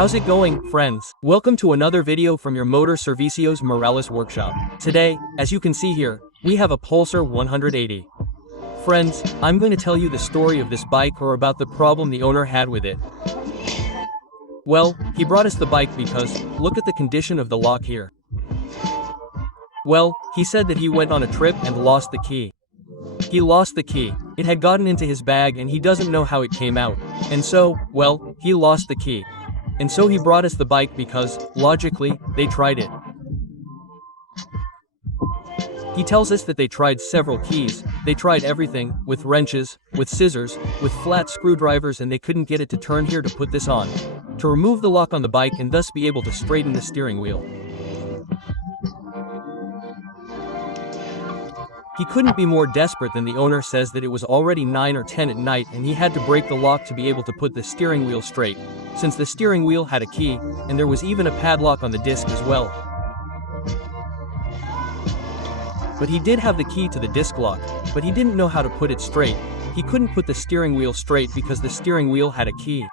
How's it going, friends? Welcome to another video from your Motor Servicios Morales workshop. Today, as you can see here, we have a PULSAR 180. Friends, I'm going to tell you the story of this bike or about the problem the owner had with it. Well, he brought us the bike because, look at the condition of the lock here. Well, he said that he went on a trip and lost the key. He lost the key. It had gotten into his bag and he doesn't know how it came out. And so, well, he lost the key. And so he brought us the bike because, logically, they tried it. He tells us that they tried several keys, they tried everything, with wrenches, with scissors, with flat screwdrivers, and they couldn't get it to turn here to put this on. To remove the lock on the bike and thus be able to straighten the steering wheel. He couldn't be more desperate than the owner says that it was already 9 or 10 at night and he had to break the lock to be able to put the steering wheel straight, since the steering wheel had a key, and there was even a padlock on the disc as well. But he did have the key to the disc lock, but he didn't know how to put it straight. He couldn't put the steering wheel straight because the steering wheel had a key.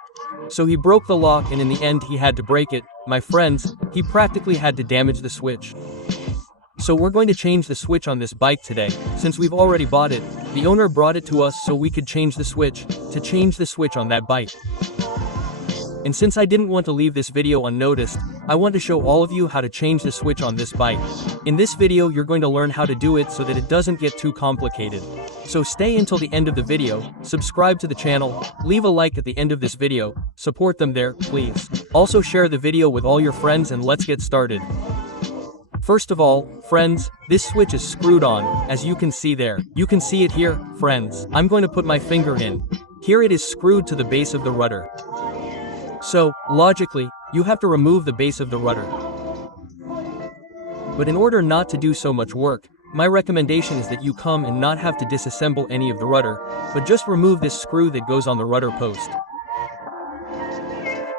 So he broke the lock and in the end he had to break it. My friends, he practically had to damage the switch. So we're going to change the switch on this bike today. Since we've already bought it, the owner brought it to us so we could change the switch, on that bike. And since I didn't want to leave this video unnoticed, I want to show all of you how to change the switch on this bike. In this video you're going to learn how to do it so that it doesn't get too complicated. So stay until the end of the video, subscribe to the channel, leave a like at the end of this video, support them there, please. Also share the video with all your friends and let's get started. First of all, friends, this switch is screwed on, as you can see there. You can see it here, friends. I'm going to put my finger in. Here it is screwed to the base of the rudder. So, logically, you have to remove the base of the rudder. But in order not to do so much work, my recommendation is that you come and not have to disassemble any of the rudder, but just remove this screw that goes on the rudder post.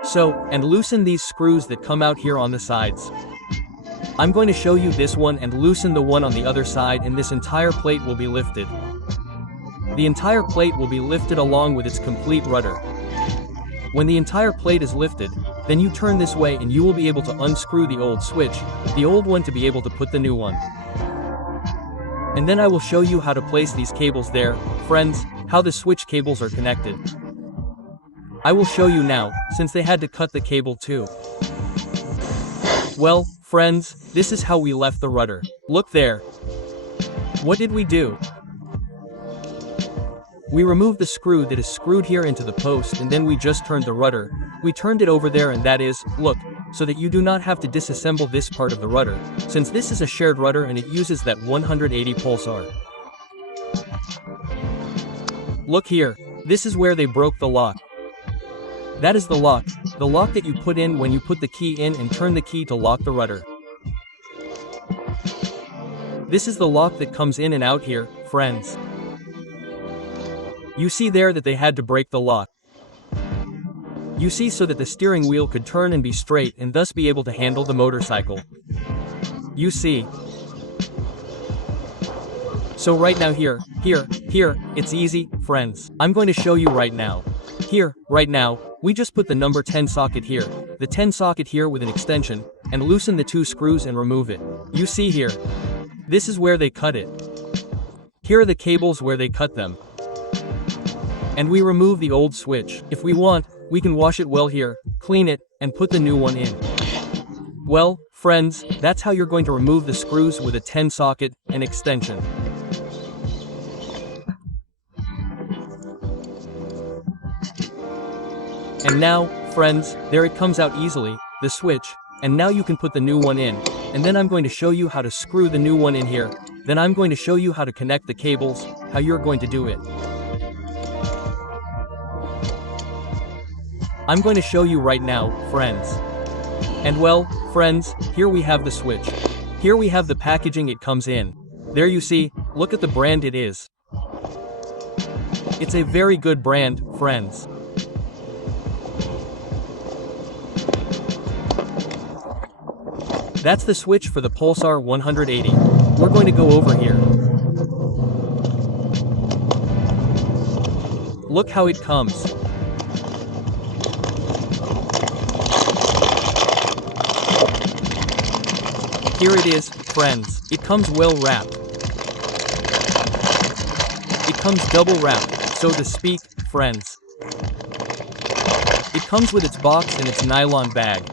So, and loosen these screws that come out here on the sides. I'm going to show you this one and loosen the one on the other side, and this entire plate will be lifted. The entire plate will be lifted along with its complete rudder. When the entire plate is lifted, then you turn this way and you will be able to unscrew the old switch, the old one, to be able to put the new one. And then I will show you how to place these cables there, friends, how the switch cables are connected. I will show you now, since they had to cut the cable too. Well, friends, this is how we left the rudder. Look there. What did we do? We removed the screw that is screwed here into the post, and then we just turned the rudder. We turned it over there, and that is, look, so that you do not have to disassemble this part of the rudder, since this is a shared rudder and it uses that 180 PULSAR. Look here, this is where they broke the lock. That is the lock that you put in when you put the key in and turn the key to lock the rudder. This is the lock that comes in and out here, friends. You see there that they had to break the lock. You see, so that the steering wheel could turn and be straight and thus be able to handle the motorcycle. You see. So right now here, it's easy, friends. I'm going to show you right now. Here, right now, we just put the number 10 socket here, the 10 socket here with an extension, and loosen the 2 screws and remove it. You see here. This is where they cut it. Here are the cables where they cut them. And we remove the old switch. If we want, we can wash it well here, clean it, and put the new one in. Well, friends, that's how you're going to remove the screws with a 10 socket and extension. And now, friends, there it comes out easily, the switch, and now you can put the new one in, and then I'm going to show you how to screw the new one in here, then I'm going to show you how to connect the cables, how you're going to do it. I'm going to show you right now, friends. And well, friends, here we have the switch. Here we have the packaging it comes in. There you see, look at the brand it is. It's a very good brand, friends. That's the switch for the PULSAR 180. We're going to go over here. Look how it comes. Here it is, friends. It comes well wrapped. It comes double wrapped, so to speak, friends. It comes with its box and its nylon bag.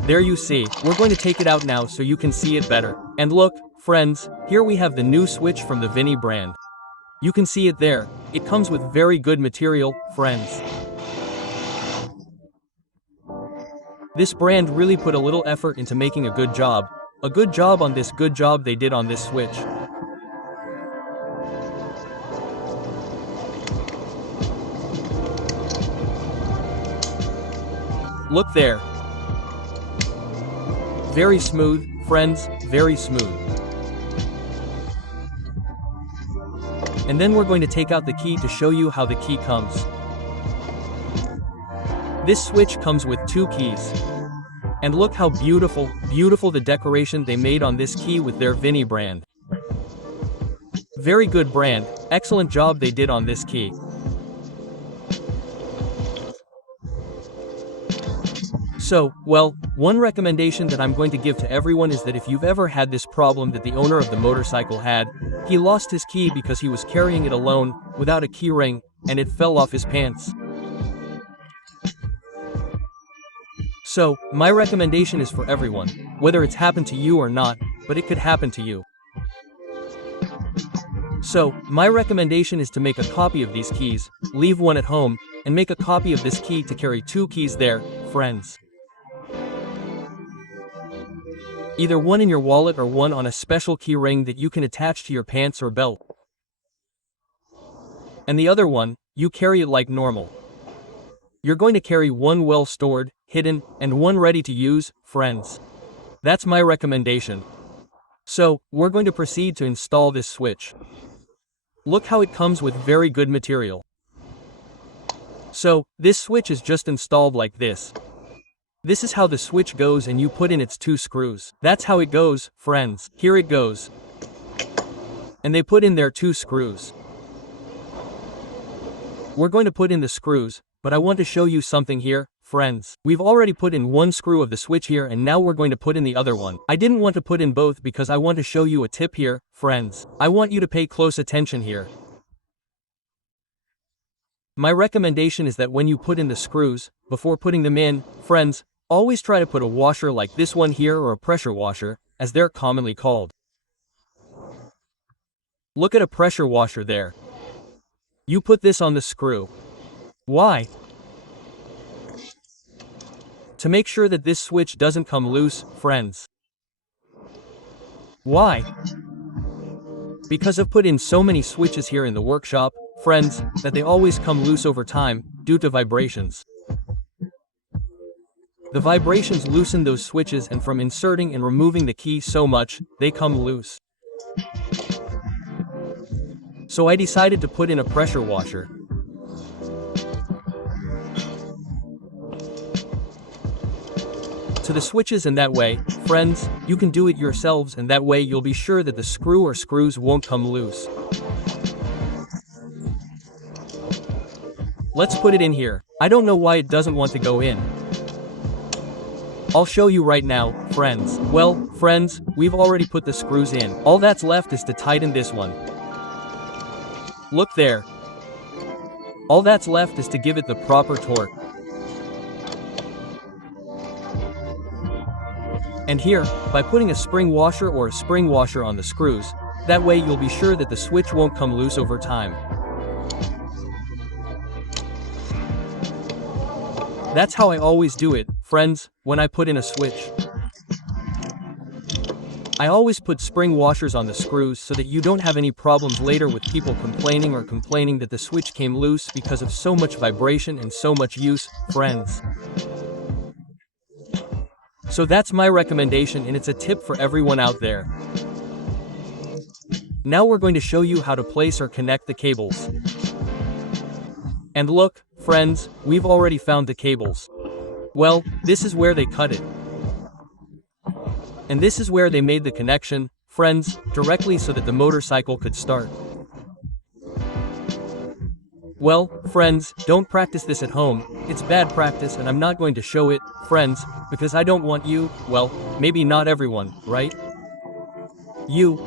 There you see, we're going to take it out now so you can see it better. And look, friends, here we have the new switch from the Vinny brand. You can see it there. It comes with very good material, friends. This brand really put a little effort into making a good job. A good job on this good job they did on this switch. Look there. Very smooth, friends, very smooth. And then we're going to take out the key to show you how the key comes. This switch comes with 2 keys. And look how beautiful, beautiful the decoration they made on this key with their Vinny brand. Very good brand, excellent job they did on this key. So, well, one recommendation that I'm going to give to everyone is that if you've ever had this problem that the owner of the motorcycle had, he lost his key because he was carrying it alone, without a key ring, and it fell off his pants. So, my recommendation is for everyone, whether it's happened to you or not, but it could happen to you. So, my recommendation is to make a copy of these keys, leave one at home, and make a copy of this key to carry 2 keys there, friends. Either one in your wallet or one on a special key ring that you can attach to your pants or belt. And the other one, you carry it like normal. You're going to carry one well stored, hidden, and one ready to use, friends. That's my recommendation. So, we're going to proceed to install this switch. Look how it comes with very good material. So, this switch is just installed like this. This is how the switch goes and you put in its 2 screws. That's how it goes, friends. Here it goes. And they put in their 2 screws. We're going to put in the screws, but I want to show you something here, friends. We've already put in 1 screw of the switch here and now we're going to put in the other one. I didn't want to put in both because I want to show you a tip here, friends. I want you to pay close attention here. My recommendation is that when you put in the screws, before putting them in, friends, always try to put a washer like this one here or a pressure washer, as they're commonly called. Look at a pressure washer there. You put this on the screw. Why? To make sure that this switch doesn't come loose, friends. Why? Because I've put in so many switches here in the workshop, friends, that they always come loose over time, due to vibrations. The vibrations loosen those switches and from inserting and removing the key so much, they come loose. So I decided to put in a pressure washer. To the switches and that way, friends, you can do it yourselves and that way you'll be sure that the screw or screws won't come loose. Let's put it in here. I don't know why it doesn't want to go in. I'll show you right now, friends. Well, friends, we've already put the screws in. All that's left is to tighten this one. Look there. All that's left is to give it the proper torque. And here, by putting a spring washer or a spring washer on the screws, that way you'll be sure that the switch won't come loose over time. That's how I always do it, friends, when I put in a switch. I always put spring washers on the screws so that you don't have any problems later with people complaining that the switch came loose because of so much vibration and so much use, friends. So that's my recommendation and it's a tip for everyone out there. Now we're going to show you how to place or connect the cables. And look, friends, we've already found the cables. Well, this is where they cut it. And this is where they made the connection, friends, directly so that the motorcycle could start. Well, friends, don't practice this at home. It's bad practice and I'm not going to show it, friends, because I don't want you, well, maybe not everyone, right?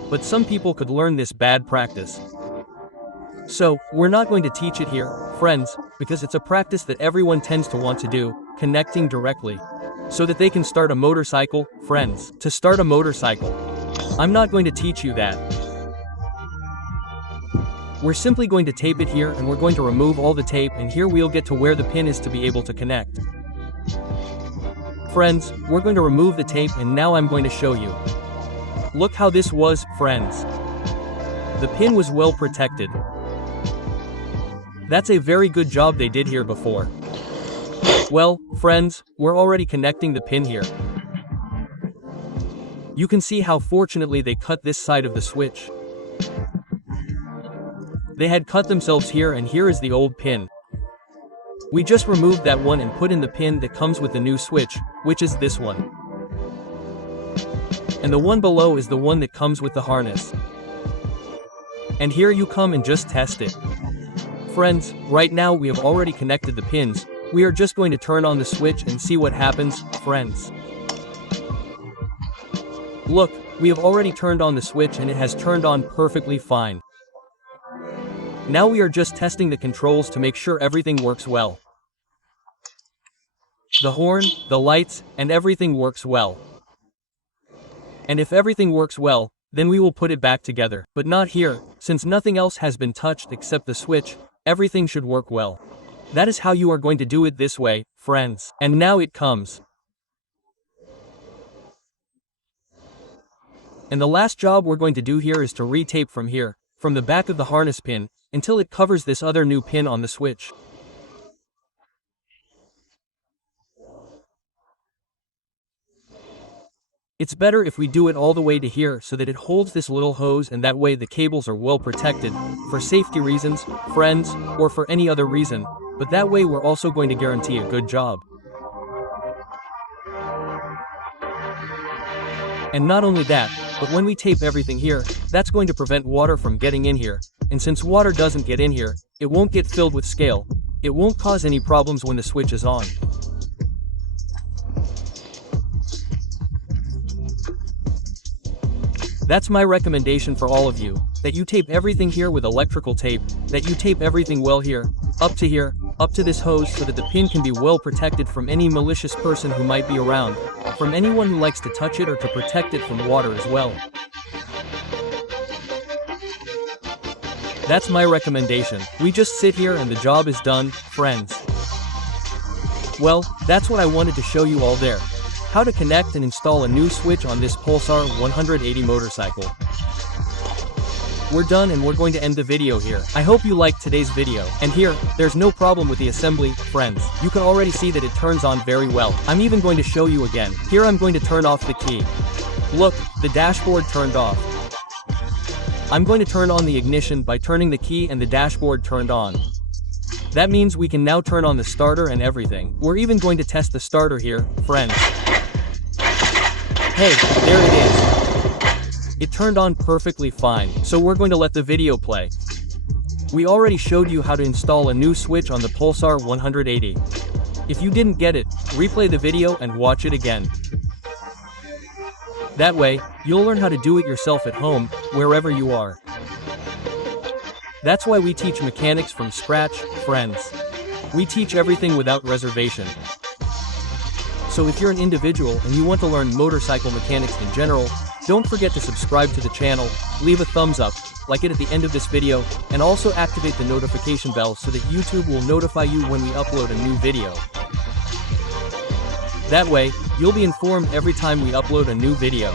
But some people could learn this bad practice. So, we're not going to teach it here, friends, because it's a practice that everyone tends to want to do, connecting directly. So that they can start a motorcycle, friends. To start a motorcycle. I'm not going to teach you that. We're simply going to tape it here and we're going to remove all the tape and here we'll get to where the pin is to be able to connect. Friends, we're going to remove the tape and now I'm going to show you. Look how this was, friends. The pin was well protected. That's a very good job they did here before. Well, friends, we're already connecting the pin here. You can see how fortunately they cut this side of the switch. They had cut themselves here and here is the old pin. We just removed that one and put in the pin that comes with the new switch, which is this one. And the one below is the one that comes with the harness. And here you come and just test it. Friends, right now we have already connected the pins. We are just going to turn on the switch and see what happens, friends. Look, we have already turned on the switch and it has turned on perfectly fine. Now we are just testing the controls to make sure everything works well. The horn, the lights, and everything works well. And if everything works well, then we will put it back together. But not here, since nothing else has been touched except the switch, everything should work well. That is how you are going to do it this way, friends. And now it comes. And the last job we're going to do here is to retape from here, from the back of the harness pin, until it covers this other new pin on the switch. It's better if we do it all the way to here so that it holds this little hose and that way the cables are well protected, for safety reasons, friends, or for any other reason, but that way we're also going to guarantee a good job. And not only that, but when we tape everything here, that's going to prevent water from getting in here, and since water doesn't get in here, it won't get filled with scale. It won't cause any problems when the switch is on. That's my recommendation for all of you, that you tape everything here with electrical tape, that you tape everything well here, up to this hose so that the pin can be well protected from any malicious person who might be around, from anyone who likes to touch it or to protect it from water as well. That's my recommendation. We just sit here and the job is done, friends. Well, that's what I wanted to show you all there. How to connect and install a new switch on this PULSAR 180 motorcycle. We're done and we're going to end the video here. I hope you liked today's video. And here, there's no problem with the assembly, friends. You can already see that it turns on very well. I'm even going to show you again. Here I'm going to turn off the key. Look, the dashboard turned off. I'm going to turn on the ignition by turning the key and the dashboard turned on. That means we can now turn on the starter and everything. We're even going to test the starter here, friends. Hey, there it is. It turned on perfectly fine, so we're going to let the video play. We already showed you how to install a new switch on the PULSAR 180. If you didn't get it, replay the video and watch it again. That way, you'll learn how to do it yourself at home, wherever you are. That's why we teach mechanics from scratch, friends. We teach everything without reservation. So if you're an individual and you want to learn motorcycle mechanics in general, don't forget to subscribe to the channel, leave a thumbs up, like it at the end of this video, and also activate the notification bell so that YouTube will notify you when we upload a new video. That way, you'll be informed every time we upload a new video.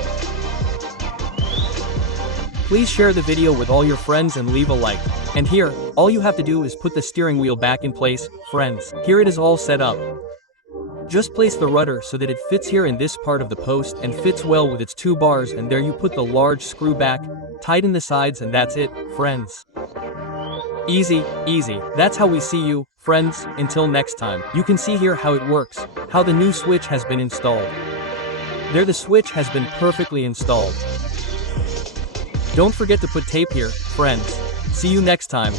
Please share the video with all your friends and leave a like. And here, all you have to do is put the steering wheel back in place, friends. Here it is all set up. Just place the rudder so that it fits here in this part of the post and fits well with its two bars, and there you put the large screw back, tighten the sides, and that's it, friends. Easy, easy. That's how we see you, friends. Until next time. You can see here how it works, how the new switch has been installed. There the switch has been perfectly installed. Don't forget to put tape here, friends. See you next time.